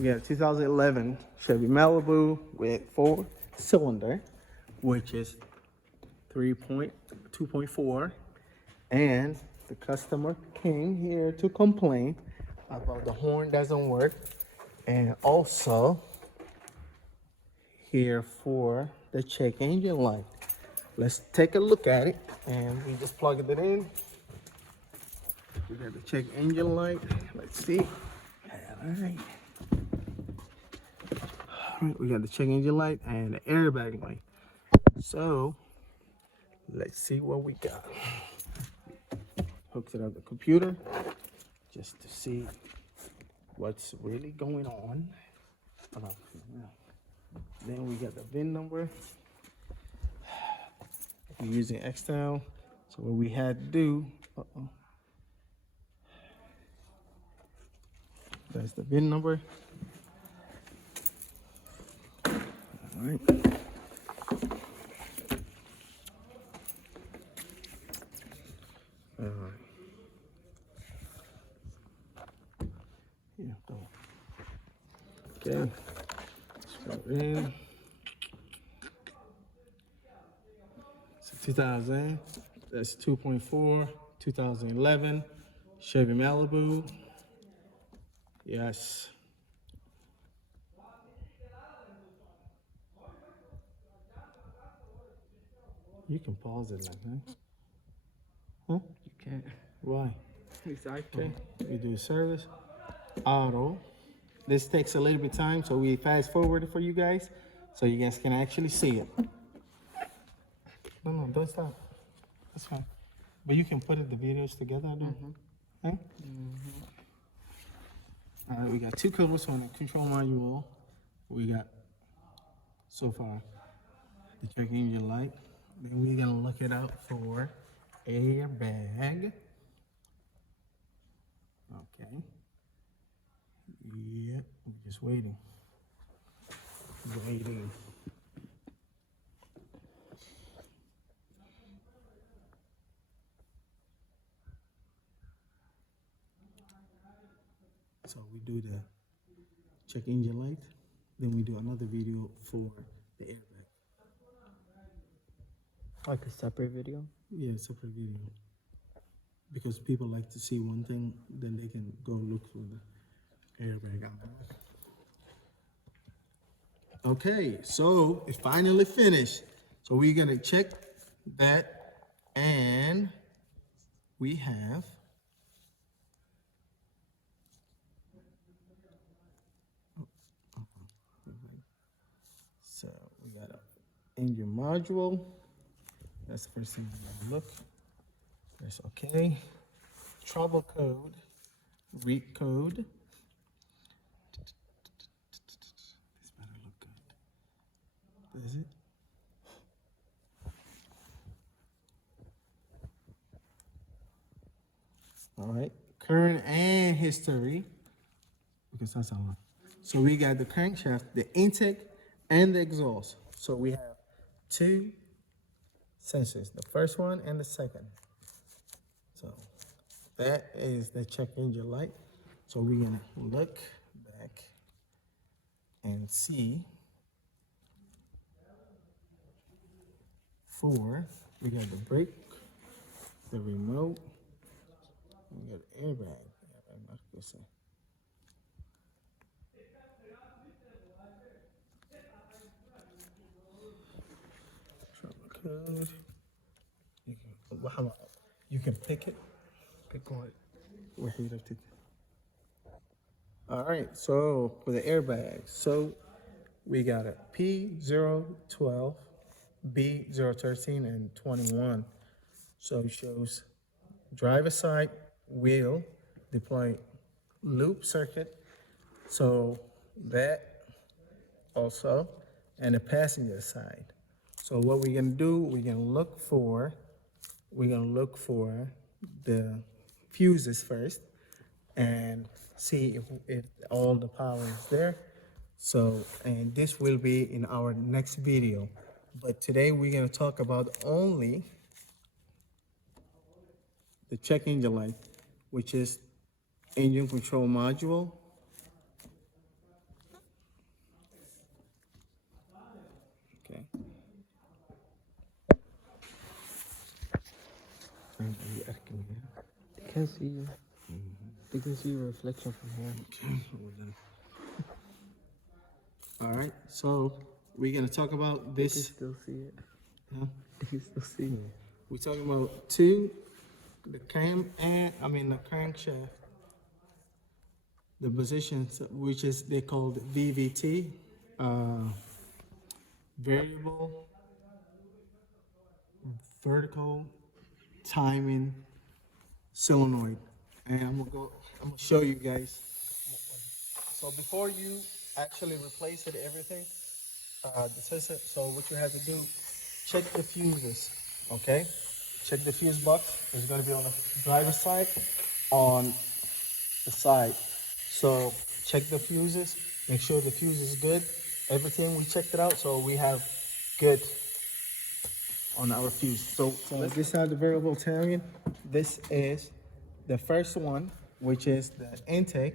We got a 2011 Chevy Malabu with 4-cylinder, which is 2.4. And the customer came here to complain about the horn doesn't work. And also here for the check engine light. Let's take a look at it. And we just plugged it in. We got the check engine light. Let's see. All right. We got the check engine light and the airbag light. So let's see what we got. Hooked it up to the computer just to see what's really going on. Then we got the VIN number. We're using Excel. So what we had to do, that's the VIN number. All right. Yeah, okay. Let's go in. So 2000. That's 2.4. 2011 Chevy Malabu. Yes. You can pause it like that. Huh? You can't. Why? Exactly. We do service, auto. This takes a little bit of time, so we fast forward it for you guys, so you guys can actually see it. No, don't stop. That's fine. But you can put the videos together, okay? All right, we got two colors on the control module. We got, so far, the check engine light. Then we're gonna look it up for airbag. Okay. Yep, we're just waiting. Waiting. So we do the check engine light, then we do another video for the airbag. Like a separate video? Yeah, separate video. Because people like to see one thing, then they can go look for the airbag. Okay, so it finally finished. So we're gonna check that, and we have so we got an engine module. That's the first thing we're gonna look. That's okay. Trouble code, read code. This better look good. Is it? All right, current and history, because that's a lot. So we got the crankshaft, the intake, and the exhaust. So we have two sensors, the first one and the second. So that is the check engine light. So we're gonna look back and see we got the brake, the remote, we got the airbag. Code. You can pick it. Pick what? Where he left it. All right, so for the airbags, so we got a P0012, B0013, and 21. So it shows driver side wheel deploy loop circuit. So that also, and the passenger side. So what we're gonna do, we're gonna look for the fuses first and see if all the power is there. So, and this will be in our next video. But today we're gonna talk about only the check engine light, which is engine control module, They can't see you. They can see your reflection from here. All right, so we're gonna talk about They can this. still see it. Huh? They can still see it. We're talking about the crankshaft, the positions, which is they called VVT, variable vertical timing solenoid, and I'm gonna show you guys. So before you actually replace it, everything, so what you have to do, check the fuses, okay? Check the fuse box. It's gonna be on the driver's side, on the side. So check the fuses, make sure the fuse is good. Everything we checked it out, so we have good on our fuse. So this is the variable timing. This is the first one, which is the intake,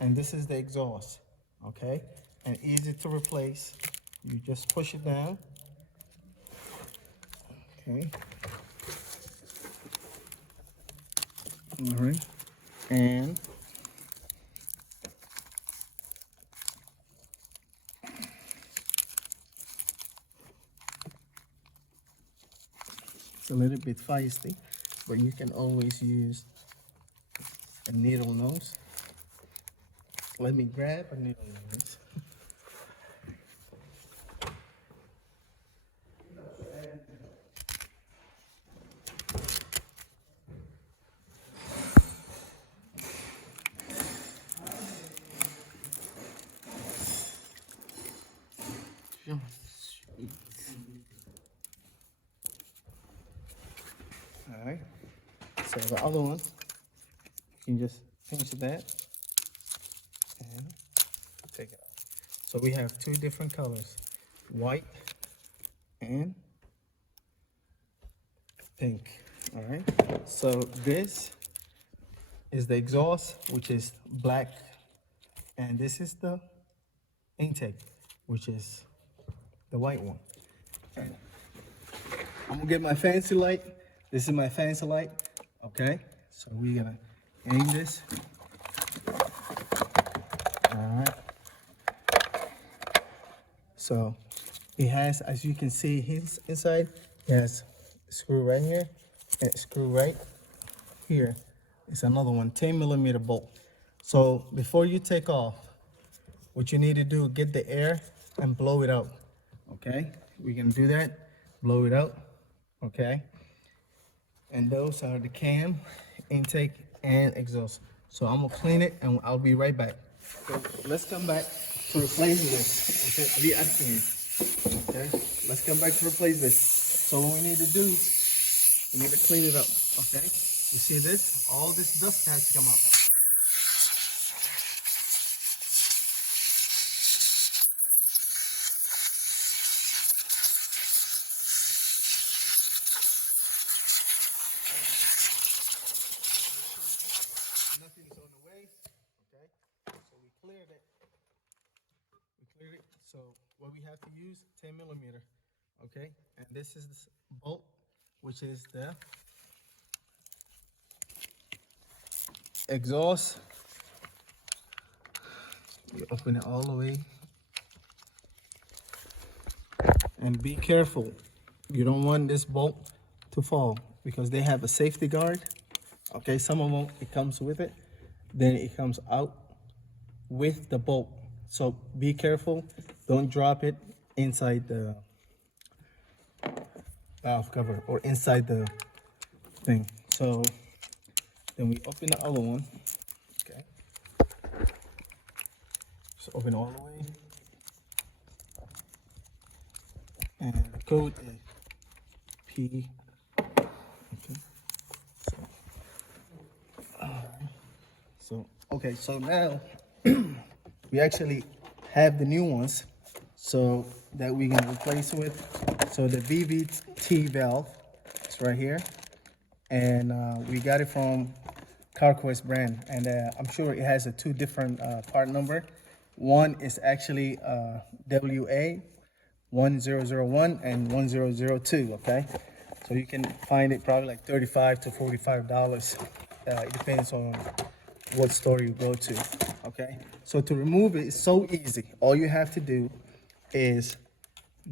and this is the exhaust, okay? And easy to replace. You just push it down, okay? All right, and it's a little bit feisty, but you can always use a needle nose. Let me grab a needle nose. All right, so the other one, you can just pinch that and take it out. So we have two different colors, white and pink. All right, so this is the exhaust, which is black, and this is the intake, which is the white one. And I'm gonna get my fancy light. This is my fancy light, okay? So we're gonna aim this. All right. So it has, as you can see, his inside, it has a screw right here and a screw right here. It's another one, 10mm bolt. So before you take off, what you need to do, get the air and blow it out, okay? We're gonna do that, blow it out, okay? And those are the cam, intake, and exhaust. So I'm gonna clean it and I'll be right back. So let's come back to replace this, okay? I'll be asking you, okay? Let's come back to replace this. So what we need to do, we need to clean it up, okay? You see this? All this dust has to come out. Nothing's on the way, okay? So we cleared it. So what we have to use, 10mm, okay? And this is the bolt, which is the exhaust. You open it all the way. And be careful. You don't want this bolt to fall because they have a safety guard. Okay, some of them, it comes with it. Then it comes out with the bolt. So be careful. Don't drop it inside the valve cover or inside the thing. So then we open the other one. Okay. Just open all the way. And the code is P. Okay. So now we actually have the new ones, so that we can replace with. So the VVT valve is right here, and we got it from CarQuest brand, and I'm sure it has two different part number. One is actually WA 1001 and 1002. Okay, So you can find it probably like $35 to $45. It depends on what store you go to, okay? So to remove it, it's so easy. All you have to do is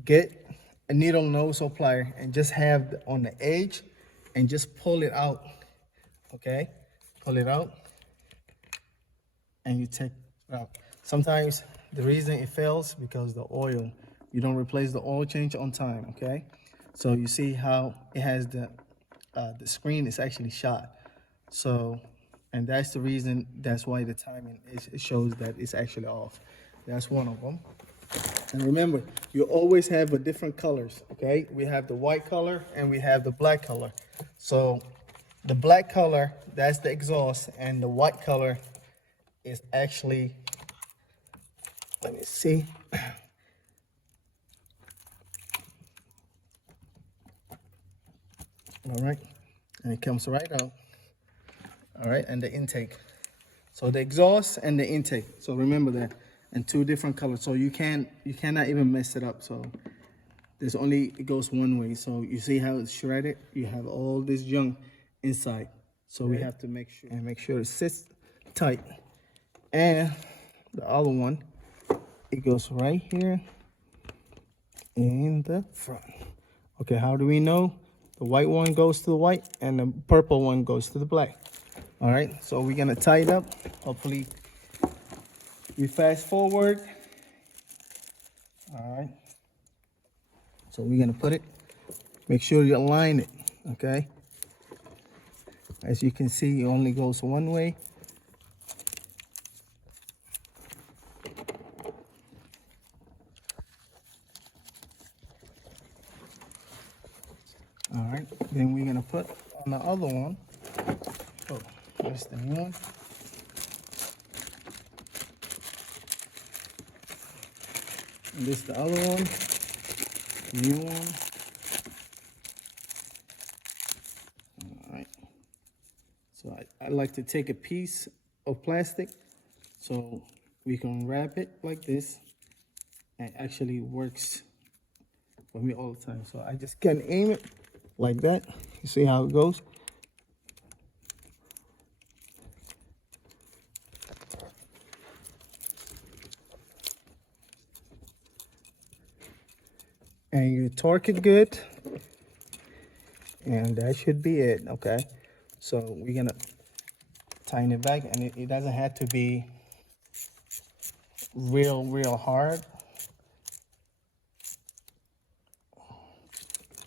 get a needle nose or plier and just have on the edge and just pull it out, okay? Pull it out and you take it out. Sometimes the reason it fails because the oil, you don't replace the oil change on time, okay? So you see how it has the screen is actually shot. So, and that's the reason, that's why the timing it shows that it's actually off. That's one of them. And remember, you always have a different colors, okay? We have the white color and we have the black color. So the black color, that's the exhaust, and the white color is actually, let me see. All right, and it comes right out. All right, and the intake. So the exhaust and the intake. So remember that, and two different colors. So you cannot even mess it up. So there's only, it goes one way. So you see how it's shredded? You have all this junk inside. So we have to make sure it sits tight. And the other one, it goes right here in the front. Okay, how do we know? The white one goes to the white and the purple one goes to the black. All right, so we're gonna tie it up. Hopefully we fast forward. All right, so we're gonna put it, make sure you align it, okay? As you can see, it only goes one way. All right, then we're gonna put on the other one. Oh, there's the new one. And this is the other one, new one. All right. So I like to take a piece of plastic so we can wrap it like this. It actually works for me all the time. So I just can aim it like that. You see how it goes? And you torque it good. And that should be it, okay? So we're gonna tighten it back, and it doesn't have to be real hard.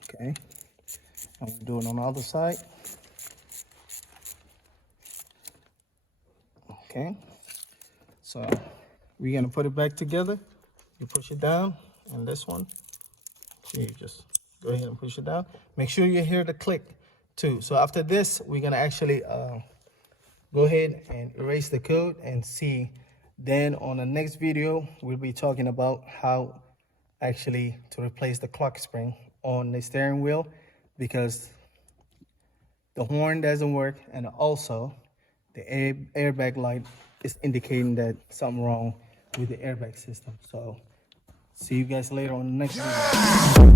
Okay, and we'll do it on the other side. Okay, so we're gonna put it back together. You push it down, and this one, you just go ahead and push it down. Make sure you hear the click too. So after this, we're gonna actually go ahead and erase the code and see. Then on the next video, we'll be talking about how actually to replace the clock spring on the steering wheel, because the horn doesn't work, and also the airbag light is indicating that something wrong with the airbag system. So see you guys later on the next video.